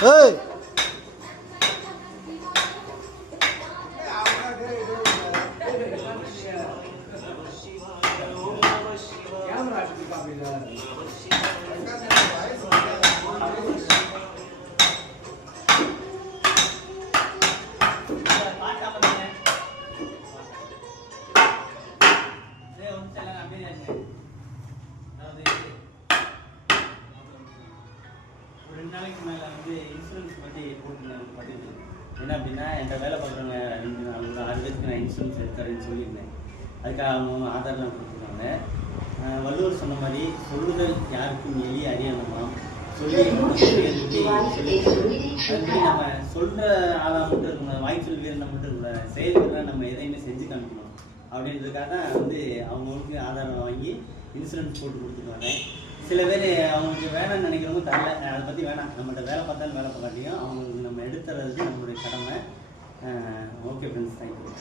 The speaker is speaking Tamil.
Hey! ரெண்டு நாளைக்கு மேலே வந்து இன்சூரன்ஸ் பற்றி போட்டுருந்தேன். என்ன அப்படின்னா என்கிட்ட வேலை பார்க்குறவங்க 6 பேருக்கு நான் இன்சூரன்ஸ் எடுத்துறேன்னு சொல்லியிருந்தேன். அதுக்காக அவங்க ஆதார்லாம் கொடுத்துருக்காங்க. வள்ளுவர் சொன்ன மாதிரி சொல்லுதல் யாருக்கும் எளிய அறியணுமாம் சொல்லி நம்ம சொல்கிற ஆளாக மட்டும் இருக்கணும், வாய்ச்சொல் வீரனை மட்டும் இருக்கக்கூடாது, செயல்கள்லாம் நம்ம எதையுமே செஞ்சு காமிக்கணும் அப்படின்றதுக்காக தான் வந்து அவங்களுக்கு ஆதாரம் வாங்கி இன்சூரன்ஸ் போட்டு கொடுத்துருக்காங்க. சில பேர் அவங்களுக்கு வேணாம்னு நினைக்கிறவங்க தரல, அதை பற்றி வேணாம், நம்மகிட்ட வேலை பார்த்தாலும் வேலை பார்க்காட்டியும் அவங்களுக்கு நம்ம எடுத்துறது நம்மளுடைய கடமை. Okay friends, thank you.